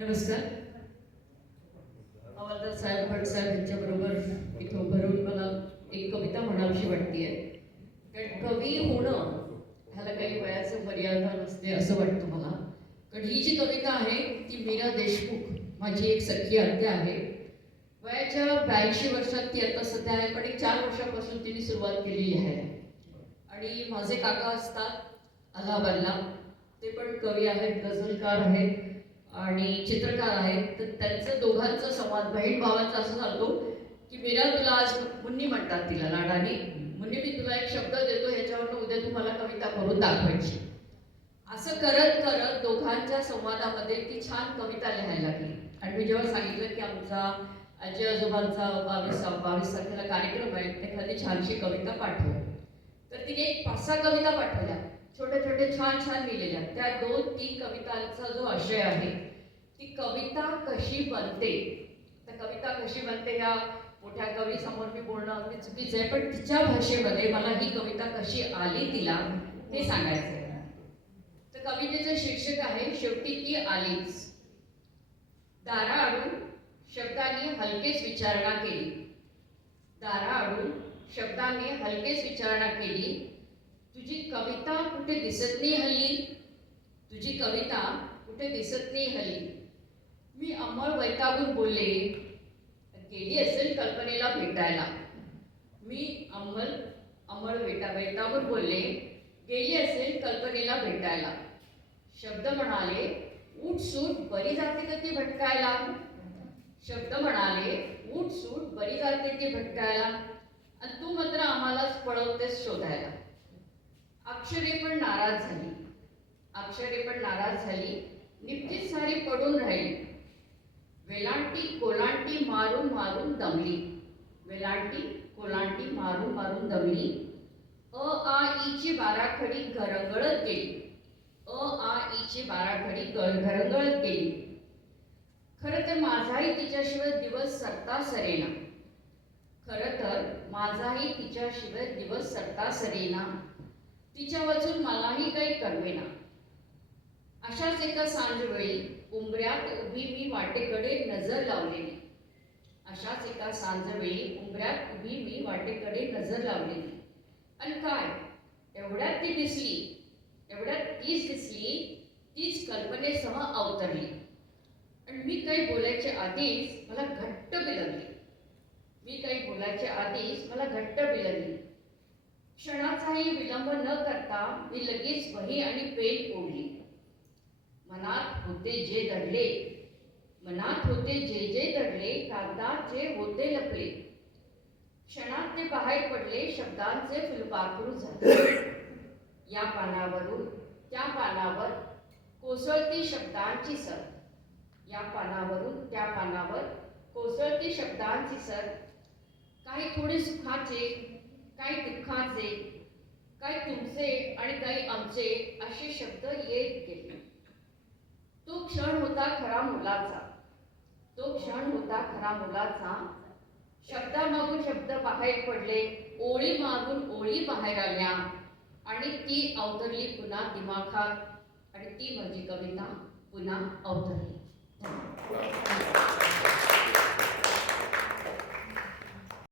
नमस्कार. हवालदार साहेब भट साहेब यांच्याबरोबर इथं भरून मला एक कविता म्हणावीशी वाटतेय. कारण कवी होणं ह्याला काही वयाचं मर्यादा नसते असं वाटतं मला. कारण ही जी कविता आहे ती मीरा देशमुख माझी एक सख्खी आत्या आहे. वयाच्या 82 वर्षात ती आता सध्या आहे, पण एक 4 वर्षापासून तिने सुरुवात केलेली आहे. आणि माझे काका असतात अलाहाबादला, ते पण कवी आहेत, गझलकार आहेत आणि चित्रकार आहेत. तर त्यांचं दोघांचा संवाद बहीण भावांचा असं चालतो की मीरा तुला आज मुन्नी म्हणतात तिला लाडाने, मुन्नी मी तुला एक शब्द देतो, ह्याच्यावरनं उद्या तू मला कविता करून दाखवायची. असं करत करत दोघांच्या संवादामध्ये ती छान कविता लिहायला लागली. आणि मी जेव्हा सांगितलं की आमचा आजी आजोबांचा 22 तारखेला कार्यक्रम आहे, एखादी छानशी कविता पाठव, तर तिने एक 5-6 कविता पाठवल्या, छोटे छोटे छान छान लिहिलेल्या. त्या 2-3 कवितांचा जो आशय आहे, ती कविता कशी बनते, तर कविता कशी बनते ह्या मोठ्या कवी समोर मी बोलणं अगदी चुकीचं आहे, पण तिच्या भाषेमध्ये मला ही कविता कशी आली तिला हे सांगायचं आहे. तर कवितेचं शीर्षक आहे शेवटी ती आलीच. दाराआडून शब्दांनी हलकेच विचारणा केली, दाराआडून शब्दांनी हलकेच विचारणा केली, तुझी कविता कुठे दिसत नाही हल्ली, तुझी कविता कुठे दिसत नाही हल्ली. मी अंमळ वैतागून बोलले, गेली असेल कल्पनेला भेटायला. मी अंमळ वैतागून बोलले, गेली असेल कल्पनेला भेटायला. शब्द म्हणाले उठ सूट बरी जाते का ती भटकायला, शब्द म्हणाले उठ सूट बरी जाते ती भटकायला, आणि तू मात्र आम्हालाच पळवतेस शोधायला. अक्षरे पण नाराज झाली, अक्षरे पण नाराज झाली, निपतीच सारी पडून राहिली. वेलांटी कोलांटी मारून मारून दमली, वेलांटी कोलांटी मारून मारून दमली. अ आ ईची बाराखडी घरंगळत गेली, अ आ ईची बाराखडी घरंगळत गेली. खरं तर माझाही तिच्याशिवाय दिवस सरता सरेना, खरं तर माझाही तिच्याशिवाय दिवस सरता सरेना. तिच्या वाचून मलाही काही कळवेना. अशाच एका सांजवेळी उंबऱ्यात उभी मी वाटेकडे नजर लावलेली, अशाच एका सांजवेळी उंबऱ्यात उभी मी वाटेकडे नजर लावलेली. आणि काय एवढ्यात ती दिसली, एवढ्यात तीच दिसली, तीच कल्पनेसह अवतरली. आणि मी काही बोलायच्या आधीच मला घट्ट बिलगली, मी काही बोलायच्या आधीच मला घट्ट बिलगली. क्षणाचाही विलंब न करता मी लगेच वही आणि पेन ओढली. मनात होते जे दडले, मनात होते जे जे दडले, कागदात जे होते लपले, क्षणात ते बाहेर पडले, शब्दांचे फुलपाखरू झाले. या पानावरून त्या पानावर कोसळती शब्दांची सर, या पानावरून त्या पानावर कोसळती शब्दांची सर. काही थोडे सुखाचे, काही दुःखाचे, काही तुमचे आणि काही आमचे असे शब्द येत गेले. तो क्षण होता खरा मुलाचा, तो क्षण होता खरा मुलाचा. शब्दामागून शब्द बाहेर पडले, ओळी मागून ओळी बाहेर आल्या, आणि ती अवतरली पुन्हा दिमाखात, आणि ती माझी कविता पुन्हा अवतरली.